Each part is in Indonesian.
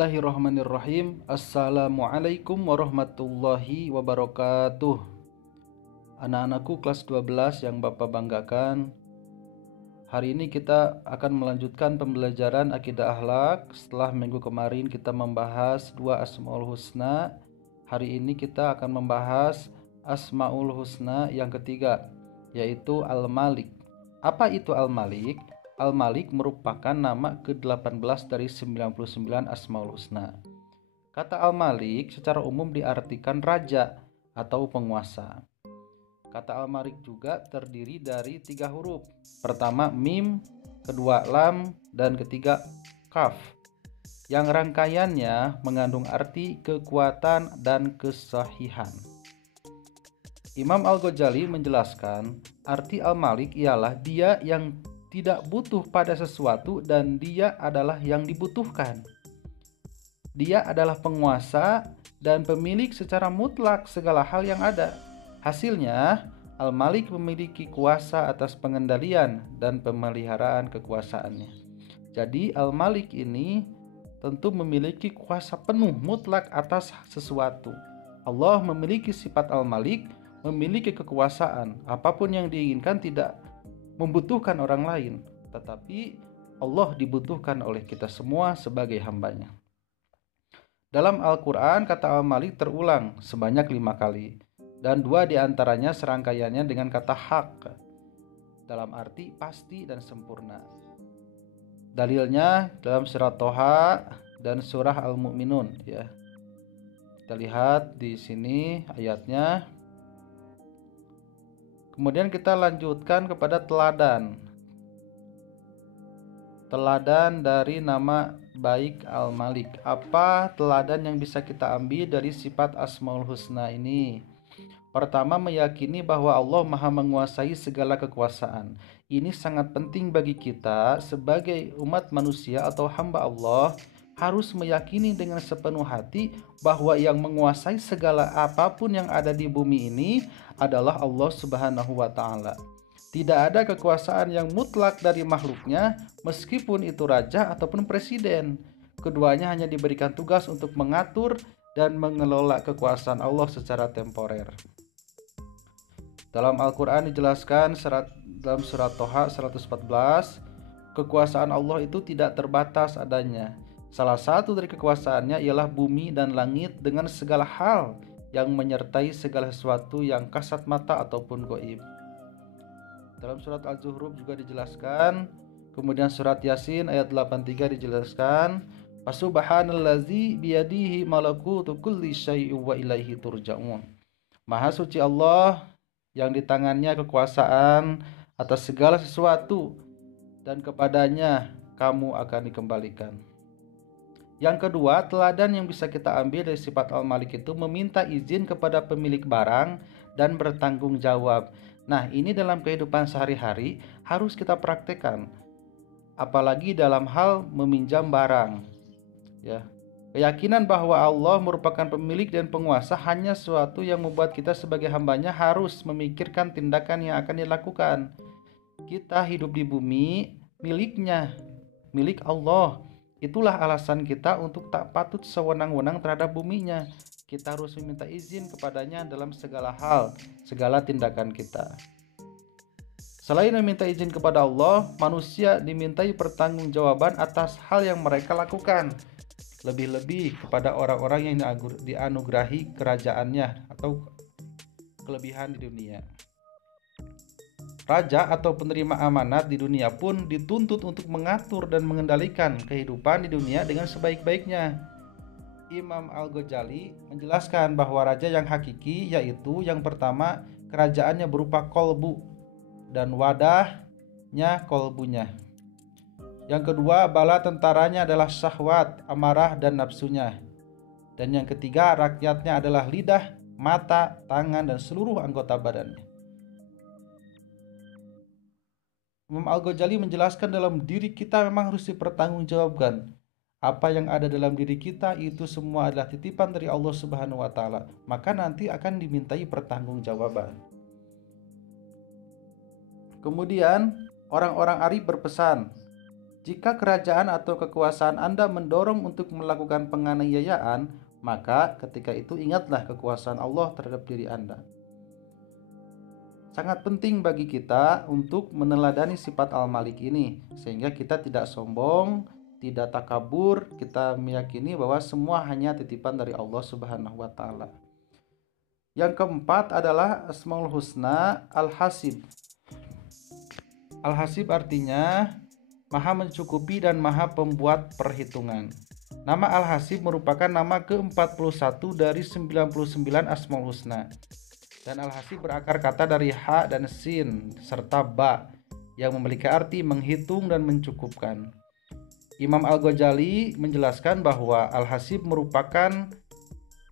Bismillahirrahmanirrahim. Assalamualaikum warahmatullahi wabarakatuh. Anak-anakku kelas 12 yang Bapak banggakan, hari ini kita akan melanjutkan pembelajaran akidah akhlak. Setelah minggu kemarin kita membahas dua Asmaul Husna, hari ini kita akan membahas Asmaul Husna yang ketiga, yaitu Al-Malik. Apa itu Al-Malik? Al-Malik merupakan nama ke-18 dari 99 Asmaul Husna. Kata Al-Malik secara umum diartikan raja atau penguasa. Kata Al-Malik juga terdiri dari 3 huruf. Pertama mim, kedua lam, dan ketiga kaf. Yang rangkaiannya mengandung arti kekuatan dan kesahihan. Imam Al-Ghazali menjelaskan, arti Al-Malik ialah dia yang tidak butuh pada sesuatu dan dia adalah yang dibutuhkan. Dia adalah penguasa dan pemilik secara mutlak segala hal yang ada. Hasilnya, Al-Malik memiliki kuasa atas pengendalian dan pemeliharaan kekuasaannya. Jadi Al-Malik ini tentu memiliki kuasa penuh mutlak atas sesuatu. Allah memiliki sifat Al-Malik, memiliki kekuasaan. Apapun yang diinginkan tidak membutuhkan orang lain, tetapi Allah dibutuhkan oleh kita semua sebagai hambanya. Dalam Al-Quran kata Al-Malik terulang sebanyak 5 kali, dan 2 diantaranya serangkaiannya dengan kata hak, dalam arti pasti dan sempurna. Dalilnya dalam surat Toha dan surah Al-Mu'minun, ya. Kita lihat di sini ayatnya. Kemudian kita lanjutkan kepada teladan. Teladan dari nama baik Al-Malik. Apa teladan yang bisa kita ambil dari sifat Asmaul Husna ini? Pertama, meyakini bahwa Allah Maha menguasai segala kekuasaan. Ini sangat penting bagi kita sebagai umat manusia atau hamba Allah, harus meyakini dengan sepenuh hati bahwa yang menguasai segala apapun yang ada di bumi ini adalah Allah Subhanahu wa Ta'ala. Tidak ada kekuasaan yang mutlak dari makhluknya, meskipun itu raja ataupun presiden. Keduanya hanya diberikan tugas untuk mengatur dan mengelola kekuasaan Allah secara temporer. Dalam Al-Quran dijelaskan dalam surat Toha 114, kekuasaan Allah itu tidak terbatas adanya. Salah satu dari kekuasaannya ialah bumi dan langit dengan segala hal yang menyertai segala sesuatu yang kasat mata ataupun gaib. Dalam surat Al-Zuhruf juga dijelaskan, kemudian surat Yasin ayat 83 dijelaskan, Fasubhanallazi biyadihi malakutu kulli syai'in wa ilaihi turja'un. Maha suci Allah yang di tangannya kekuasaan atas segala sesuatu dan kepadanya kamu akan dikembalikan. Yang kedua, teladan yang bisa kita ambil dari sifat Al-Malik itu meminta izin kepada pemilik barang dan bertanggung jawab. Nah, ini dalam kehidupan sehari-hari harus kita praktekkan. Apalagi dalam hal meminjam barang. Ya. Keyakinan bahwa Allah merupakan pemilik dan penguasa hanya suatu yang membuat kita sebagai hambanya harus memikirkan tindakan yang akan dilakukan. Kita hidup di bumi miliknya, milik Allah. Itulah alasan kita untuk tak patut sewenang-wenang terhadap buminya. Kita harus meminta izin kepadanya dalam segala hal, segala tindakan kita. Selain meminta izin kepada Allah, manusia dimintai pertanggungjawaban atas hal yang mereka lakukan. Lebih-lebih kepada orang-orang yang dianugerahi kerajaannya atau kelebihan di dunia. Raja atau penerima amanat di dunia pun dituntut untuk mengatur dan mengendalikan kehidupan di dunia dengan sebaik-baiknya. Imam Al-Ghazali menjelaskan bahwa raja yang hakiki yaitu yang pertama, kerajaannya berupa kolbu dan wadahnya kolbunya. Yang kedua, bala tentaranya adalah syahwat, amarah, dan nafsunya. Dan yang ketiga, rakyatnya adalah lidah, mata, tangan, dan seluruh anggota badannya. Imam Al-Ghazali menjelaskan dalam diri kita memang harus dipertanggungjawabkan. Apa yang ada dalam diri kita itu semua adalah titipan dari Allah Subhanahu wa Ta'ala. Maka nanti akan dimintai pertanggungjawaban. Kemudian orang-orang Arab berpesan, Jika kerajaan atau kekuasaan Anda mendorong untuk melakukan penganiayaan, maka ketika itu ingatlah kekuasaan Allah terhadap diri Anda. Sangat penting bagi kita untuk meneladani sifat Al-Malik ini, sehingga kita tidak sombong, tidak takabur, kita meyakini bahwa semua hanya titipan dari Allah Subhanahu wa Ta'ala. Yang keempat adalah Asmaul Husna Al-Hasib. Al-Hasib artinya Maha mencukupi dan Maha pembuat perhitungan. Nama Al-Hasib merupakan nama ke-41 dari 99 Asmaul Husna. Dan Al-Hasib berakar kata dari ha dan sin serta ba yang memiliki arti menghitung dan mencukupkan. Imam Al-Ghazali menjelaskan bahwa Al-Hasib merupakan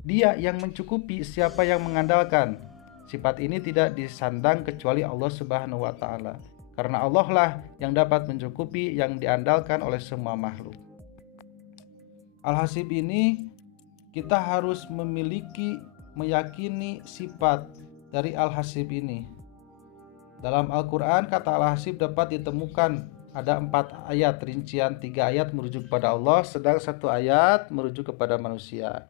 Dia yang mencukupi siapa yang mengandalkan. Sifat ini tidak disandang kecuali Allah Subhanahu wa Ta'ala, karena Allah lah yang dapat mencukupi yang diandalkan oleh semua makhluk. Al-Hasib ini kita harus meyakini sifat dari Al-Hasib ini. Dalam Al-Quran kata Al-Hasib dapat ditemukan ada 4 ayat, rincian 3 ayat merujuk kepada Allah, sedang 1 ayat merujuk kepada manusia.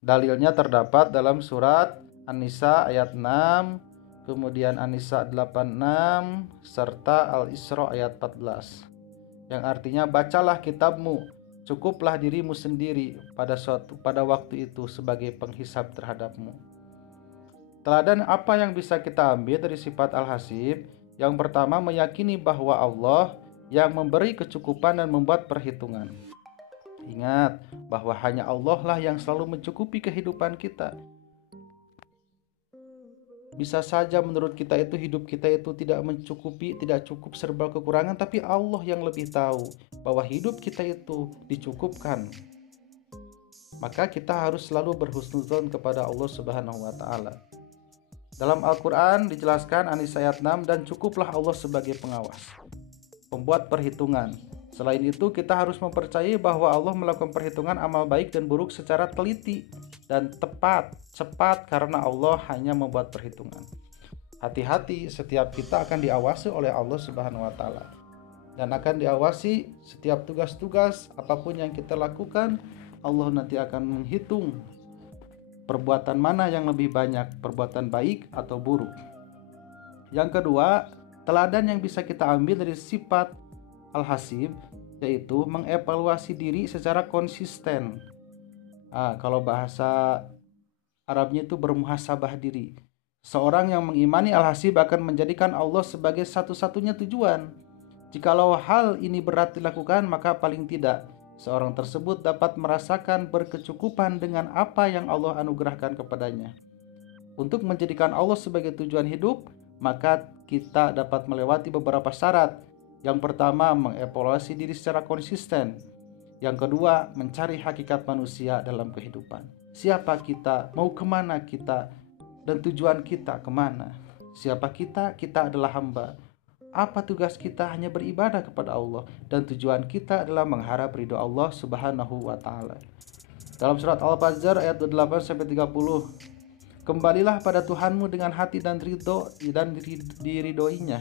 Dalilnya terdapat dalam surat An-Nisa ayat 6, kemudian An-Nisa 86, serta Al-Isra ayat 14. Yang artinya, bacalah kitabmu, cukuplah dirimu sendiri pada waktu itu sebagai penghisab terhadapmu. Teladan apa yang bisa kita ambil dari sifat Al-Hasib? Yang pertama, meyakini bahwa Allah yang memberi kecukupan dan membuat perhitungan. Ingat bahwa hanya Allah lah yang selalu mencukupi kehidupan kita. Bisa saja menurut kita itu hidup kita itu tidak mencukupi, tidak cukup, serba kekurangan, tapi Allah yang lebih tahu bahwa hidup kita itu dicukupkan. Maka kita harus selalu berhusnuzon kepada Allah Subhanahu wa Ta'ala. Dalam Al-Quran dijelaskan An-Nisa ayat 6, dan cukuplah Allah sebagai pengawas, pembuat perhitungan. Selain itu kita harus mempercayai bahwa Allah melakukan perhitungan amal baik dan buruk secara teliti dan cepat karena Allah hanya membuat perhitungan. Hati-hati, setiap kita akan diawasi oleh Allah Subhanahu wa Ta'ala, dan akan diawasi setiap tugas-tugas apapun yang kita lakukan. Allah nanti akan menghitung perbuatan mana yang lebih banyak, perbuatan baik atau buruk. Yang kedua, teladan yang bisa kita ambil dari sifat Al-Hasib yaitu mengevaluasi diri secara konsisten. Kalau bahasa Arabnya itu bermuhasabah diri. Seorang yang mengimani Al-Hasib akan menjadikan Allah sebagai satu-satunya tujuan. Jikalau hal ini berat dilakukan, maka paling tidak seorang tersebut dapat merasakan berkecukupan dengan apa yang Allah anugerahkan kepadanya. Untuk menjadikan Allah sebagai tujuan hidup, maka kita dapat melewati beberapa syarat. Yang pertama, mengevaluasi diri secara konsisten. Yang kedua, mencari hakikat manusia dalam kehidupan. Siapa kita, mau kemana kita, dan tujuan kita kemana. Siapa kita? Kita adalah hamba. Apa tugas kita? Hanya beribadah kepada Allah, dan tujuan kita adalah mengharap ridho Allah Subhanahu wa Ta'ala. Dalam surat Al-Fajr ayat 28-30, kembalilah pada Tuhanmu dengan hati dan diridhoinya,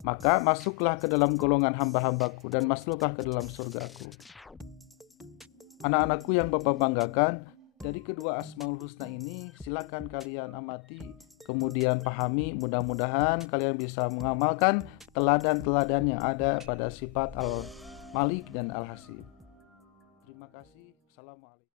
maka masuklah ke dalam golongan hamba-hambaku dan masuklah ke dalam surgaku. Anak-anakku yang Bapak banggakan, dari kedua Asmaul Husna ini silakan kalian amati, kemudian pahami. Mudah-mudahan kalian bisa mengamalkan teladan-teladan yang ada pada sifat Al-Malik dan Al-Hasib. Terima kasih. Assalamualaikum.